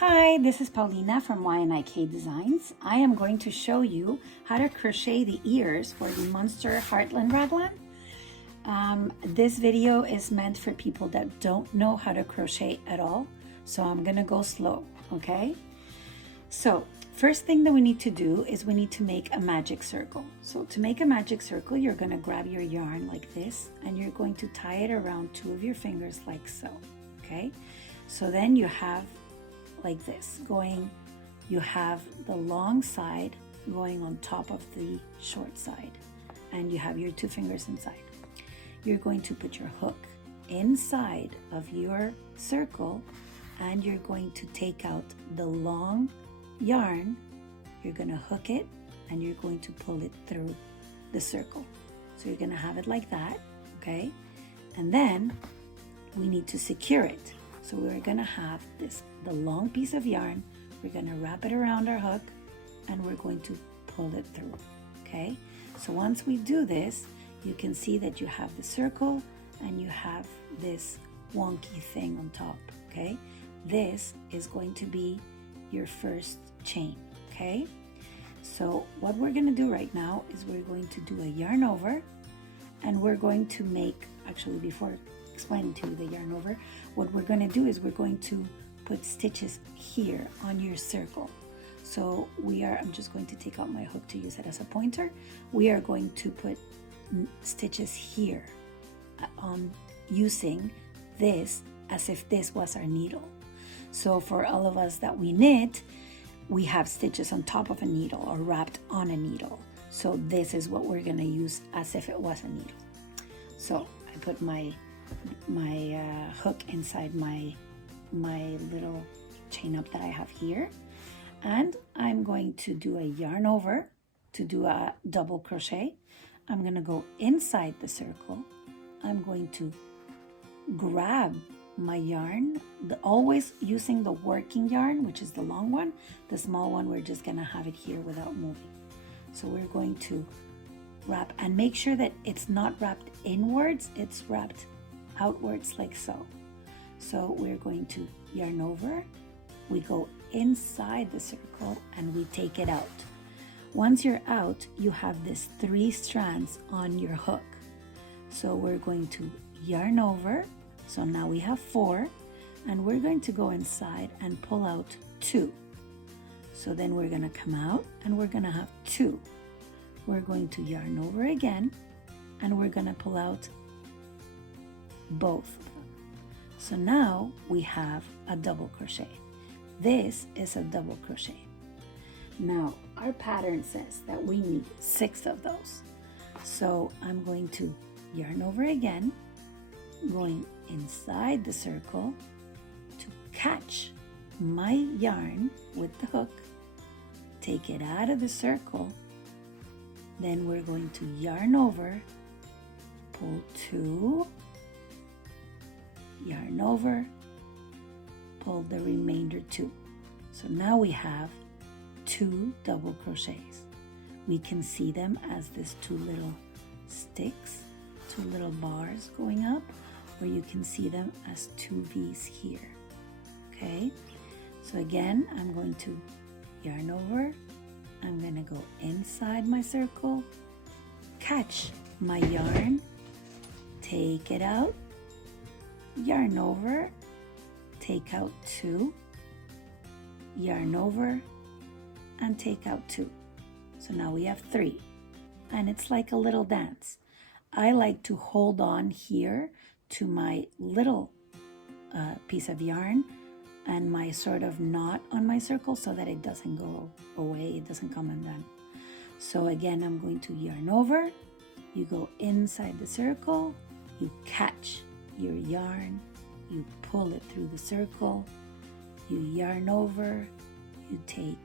Hi, this is Paulina from YNIK Designs. I am going to show you how to crochet the ears for the Monster Heartland Raglan. This video is meant for people that don't know how to crochet at all, so I'm gonna go slow, okay? So first thing that we need to do is we need to make a magic circle. So to make a magic circle, you're gonna grab your yarn like this and you're going to tie it around two of your fingers like so, okay? So then you have like this going, you have the long side going on top of the short side and you have your two fingers inside. You're going to put your hook inside of your circle and you're going to take out the long yarn. You're going to hook it and you're going to pull it through the circle. So you're going to have it like that, okay? And then we need to secure it. So we're gonna have the long piece of yarn, we're gonna wrap it around our hook and we're going to pull it through, okay? So once we do this, you can see that you have the circle and you have this wonky thing on top, okay? This is going to be your first chain, okay? So what we're gonna do right now is we're going to do a yarn over and we're going to make, actually before explaining to you the yarn over, what we're going to do is we're going to put stitches here on your circle. So I'm just going to take out my hook to use it as a pointer. We are going to put stitches here using this as if this was our needle. So for all of us that we knit, we have stitches on top of a needle or wrapped on a needle. So this is what we're going to use as if it was a needle. So I put my hook inside my little chain up that I have here, and I'm going to do a yarn over to do a double crochet. I'm going to go inside the circle. I'm going to grab my yarn, always using the working yarn, which is the long one. The small one, we're just going to have it here without moving. So we're going to wrap and make sure that it's not wrapped inwards, it's wrapped outwards like so. So we're going to yarn over, we go inside the circle and we take it out. Once you're out, you have this 3 strands on your hook. So we're going to yarn over, so now we have 4, and we're going to go inside and pull out 2. So then we're going to come out and we're going to have 2. We're going to yarn over again and we're going to pull out both of them. So now we have a double crochet. This is a double crochet. Now our pattern says that we need 6 of those. So I'm going to yarn over again, going inside the circle to catch my yarn with the hook, take it out of the circle, then we're going to yarn over, pull 2, yarn over, pull the remainder 2. So now we have 2 double crochets. We can see them as these 2 little sticks, 2 little bars going up, or you can see them as 2 V's here, okay? So again, I'm going to yarn over, I'm gonna go inside my circle, catch my yarn, take it out, yarn over, take out 2, yarn over, and take out 2. So now we have 3, and it's like a little dance. I like to hold on here to my little piece of yarn and my sort of knot on my circle so that it doesn't go away, it doesn't come undone. So again, I'm going to yarn over, you go inside the circle, you catch your yarn, you pull it through the circle, you yarn over, you take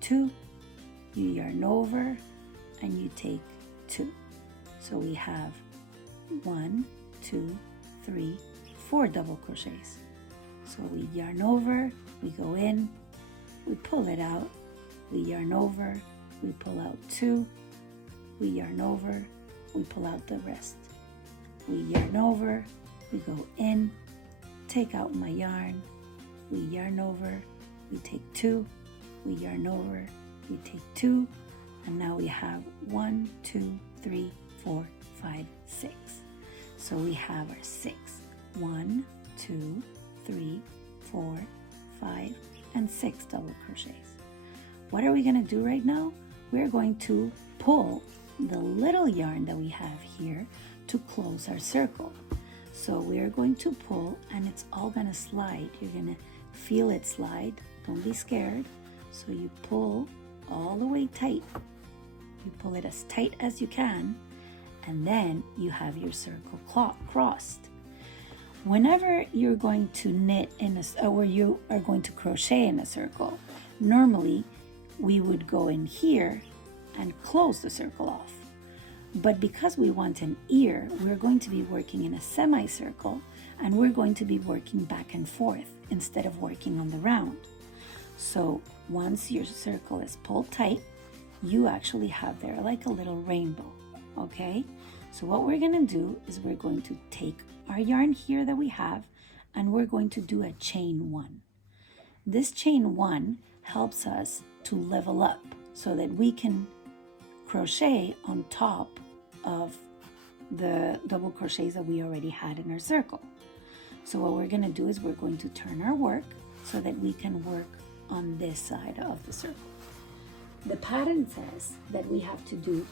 2, you yarn over, and you take 2. So we have 1, 2, 3, 4 double crochets. So we yarn over, we go in, we pull it out, we yarn over, we pull out 2, we yarn over, we pull out the rest. We yarn over, we go in, take out my yarn, we yarn over, we take 2, we yarn over, we take 2, and now we have 1, 2, 3, 4, 5, 6. So we have our 6. 1, 2, 3, 4, 5, and 6 double crochets. What are we going to do right now? We're going to pull the little yarn that we have here to close our circle. So we're going to pull, and it's all going to slide. You're going to feel it slide. Don't be scared. So you pull all the way tight. You pull it as tight as you can, and then you have your circle crossed. Whenever you're going to knit in a, or you are going to crochet in a circle, normally we would go in here and close the circle off. But because we want an ear, we're going to be working in a semicircle, and we're going to be working back and forth instead of working on the round. So once your circle is pulled tight, you actually have there like a little rainbow, okay? So what we're gonna do is we're going to take our yarn here that we have, and we're going to do a chain 1. This chain 1 helps us to level up so that we can crochet on top of the double crochets that we already had in our circle. So what we're going to do is we're going to turn our work so that we can work on this side of the circle. The pattern says that we have to do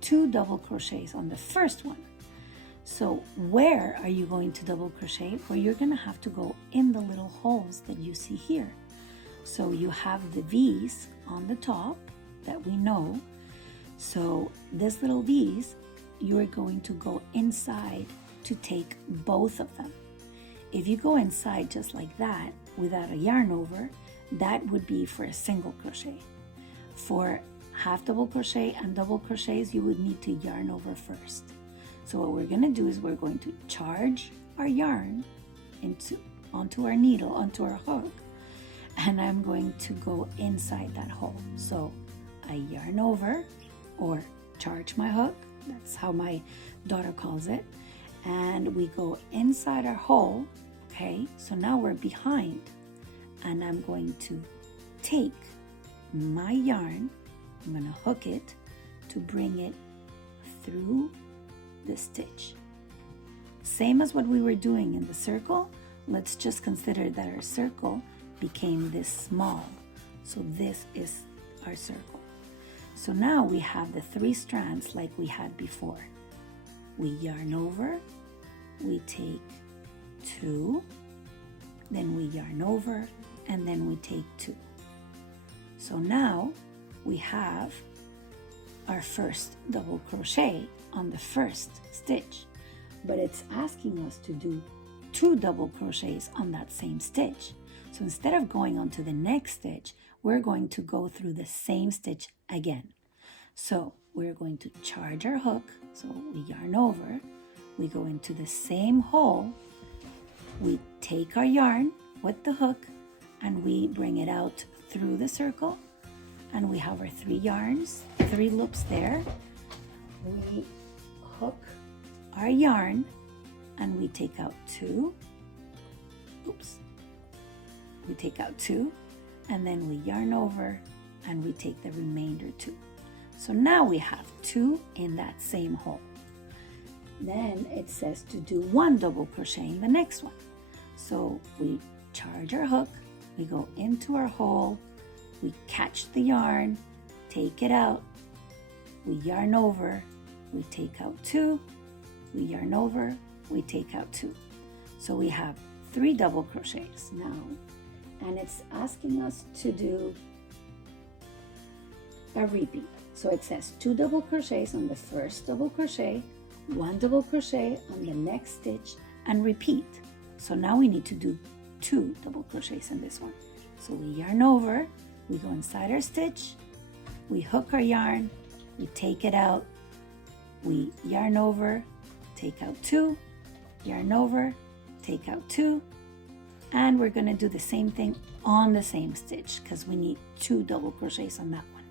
2 double crochets on the first one. So where are you going to double crochet? Well, you're going to have to go in the little holes that you see here. So you have the V's on the top that we know. So this little V's, you're going to go inside to take both of them. If you go inside just like that without a yarn over, that would be for a single crochet. For half double crochet and double crochets, you would need to yarn over first. So what we're going to do is we're going to charge our yarn onto our needle, onto our hook, and I'm going to go inside that hole. So I yarn over, or charge my hook, that's how my daughter calls it, and we go inside our hole. Okay, so now we're behind, and I'm going to take my yarn, I'm going to hook it to bring it through the stitch. Same as what we were doing in the circle. Let's just consider that our circle became this small. So this is our circle. So now we have the 3 strands like we had before. We yarn over, we take 2, then we yarn over, and then we take 2. So now we have our first double crochet on the first stitch, but it's asking us to do 2 double crochets on that same stitch. So instead of going on to the next stitch, we're going to go through the same stitch again. So we're going to charge our hook, so we yarn over, we go into the same hole, we take our yarn with the hook, and we bring it out through the circle, and we have our 3 yarns, 3 loops there. We hook our yarn, and we take out 2, we take out 2, and then we yarn over, and we take the remainder 2. So now we have 2 in that same hole. Then it says to do 1 double crochet in the next one. So we charge our hook, we go into our hole, we catch the yarn, take it out, we yarn over, we take out 2, we yarn over, we take out 2. So we have 3 double crochets now, and it's asking us to do a repeat. So it says 2 double crochets on the first double crochet, 1 double crochet on the next stitch, and repeat. So now we need to do 2 double crochets in this one. So we yarn over, we go inside our stitch, we hook our yarn, we take it out, we yarn over, take out 2, yarn over, take out 2, and we're going to do the same thing on the same stitch because we need 2 double crochets on that one.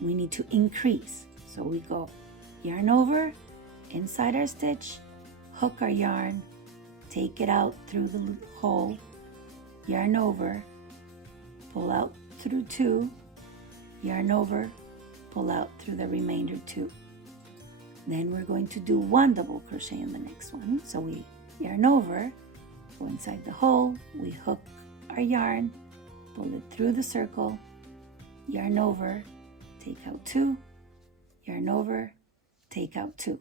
We need to increase. So we go yarn over, inside our stitch, hook our yarn, take it out through the hole, yarn over, pull out through 2, yarn over, pull out through the remainder 2. Then we're going to do 1 double crochet in the next one. So we yarn over, go inside the hole, we hook our yarn, pull it through the circle, yarn over, take out 2, yarn over, take out 2.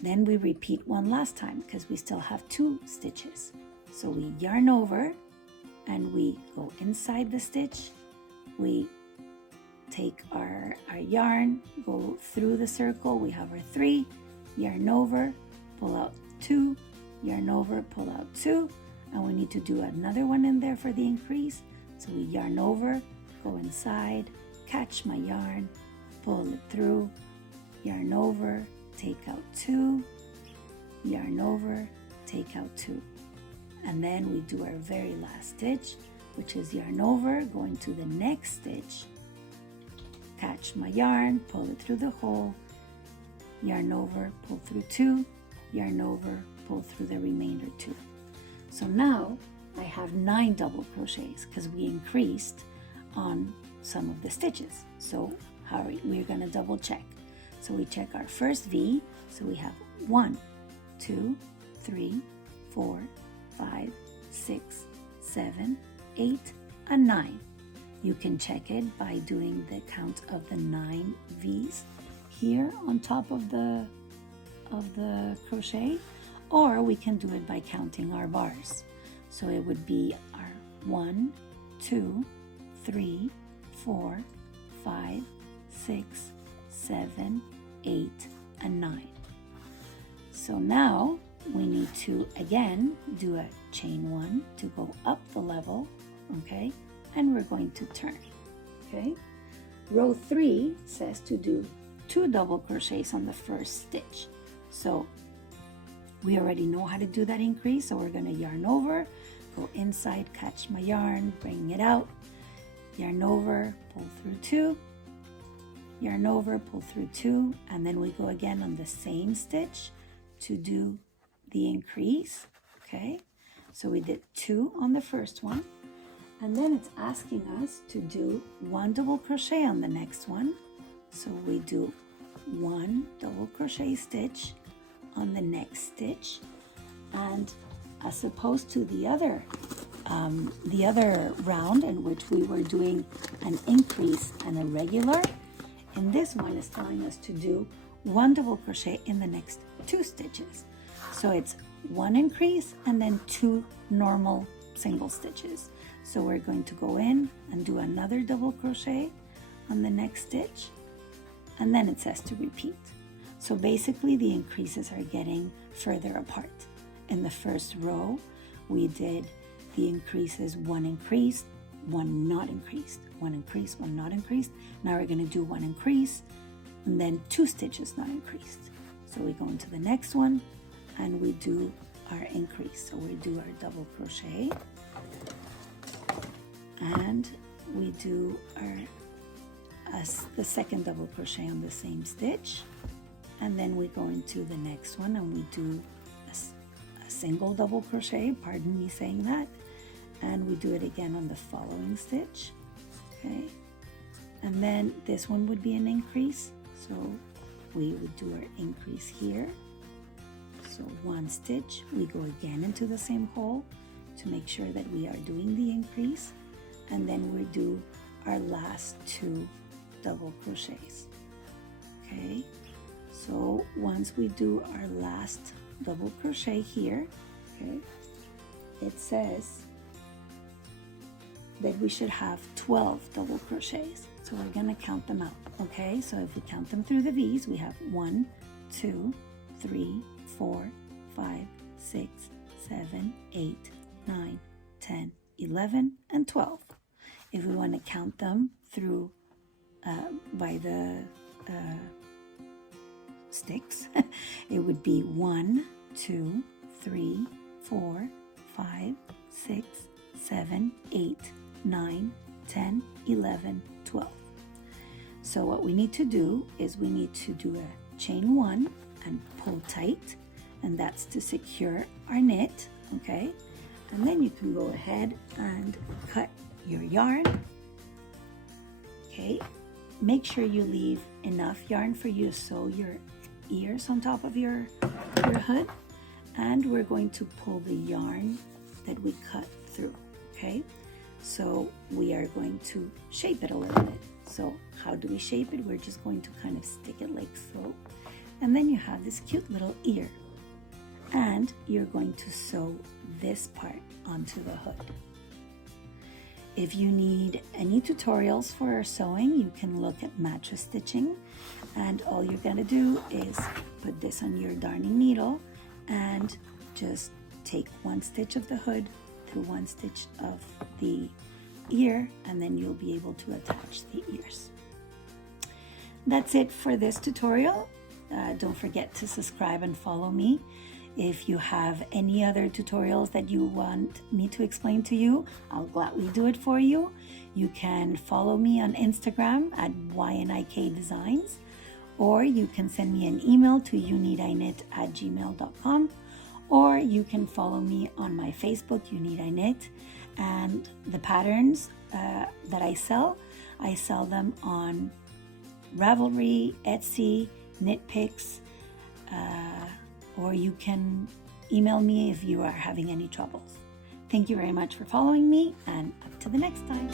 Then we repeat one last time because we still have 2 stitches. So we yarn over and we go inside the stitch, we take our yarn, go through the circle, we have our 3, yarn over, pull out 2, yarn over, pull out 2, and we need to do another one in there for the increase. So we yarn over, go inside, catch my yarn, pull it through, yarn over, take out 2, yarn over, take out 2. And then we do our very last stitch, which is yarn over, go into the next stitch, catch my yarn, pull it through the hole, yarn over, pull through 2, yarn over, pull through the remainder 2. So now I have 9 double crochets because we increased on some of the stitches. So we're going to double check. So we check our first V. So we have 1, 2, 3, 4, 5, 6, 7, 8, and 9. You can check it by doing the count of the 9 V's here on top of the crochet, or we can do it by counting our bars. So it would be our 1, 2, 3, 4, 5, 6, 7, 8, and 9. So now we need to again do a chain 1 to go up the level, okay? And we're going to turn, okay? Row 3 says to do 2 double crochets on the first stitch. So we already know how to do that increase, so we're going to yarn over, go inside, catch my yarn, bring it out, yarn over, pull through 2, yarn over, pull through 2, and then we go again on the same stitch to do the increase, okay? So we did 2 on the first one, and then it's asking us to do 1 double crochet on the next one. So we do 1 double crochet stitch on the next stitch, and as opposed to the other round in which we were doing an increase and a regular, in this one it's telling us to do 1 double crochet in the next 2 stitches. So it's 1 increase and then 2 normal single stitches. So we're going to go in and do another double crochet on the next stitch, and then it says to repeat. So basically the increases are getting further apart. In the first row, we did the increases 1 increased, 1 not increased, 1 increased, 1 not increased. Now we're going to do 1 increase and then 2 stitches not increased. So we go into the next one and we do our increase. So we do our double crochet and we do the second double crochet on the same stitch, and then we go into the next one and we do a single double crochet, pardon me saying that, and we do it again on the following stitch, okay? And then this one would be an increase, so we would do our increase here. So 1 stitch, we go again into the same hole to make sure that we are doing the increase, and then we do our last 2 double crochets, okay? So once we do our last double crochet here, okay, it says that we should have 12 double crochets. So we're going to count them out, okay? So if we count them through the V's, we have 1, 2, 3, 4, 5, 6, 7, 8, 9, 10, 11, and 12. If we want to count them through by the sticks, it would be 1, 2, 3, 4, 5, 6, 7, 8, 9, 10, 11, 12. So what we need to do is we need to do a chain 1 and pull tight, and that's to secure our knit, okay? And then you can go ahead and cut your yarn. Okay, make sure you leave enough yarn for you to sew your ears on top of your hood, and we're going to pull the yarn that we cut through. Okay, so we are going to shape it a little bit. So how do we shape it? We're just going to kind of stick it like so, and then you have this cute little ear, and you're going to sew this part onto the hood. If you need any tutorials for sewing, you can look at mattress stitching, and all you're going to do is put this on your darning needle and just take one stitch of the hood through one stitch of the ear, and then you'll be able to attach the ears. That's it for this tutorial. Don't forget to subscribe and follow me. If you have any other tutorials that you want me to explain to you, I'll gladly do it for you. You can follow me on Instagram at YNIK Designs, or you can send me an email to youneediknit@gmail.com, or you can follow me on my Facebook, You Need I Knit, and the patterns that I sell them on Ravelry, Etsy, Knit Picks, or you can email me if you are having any troubles. Thank you very much for following me, and up to the next time.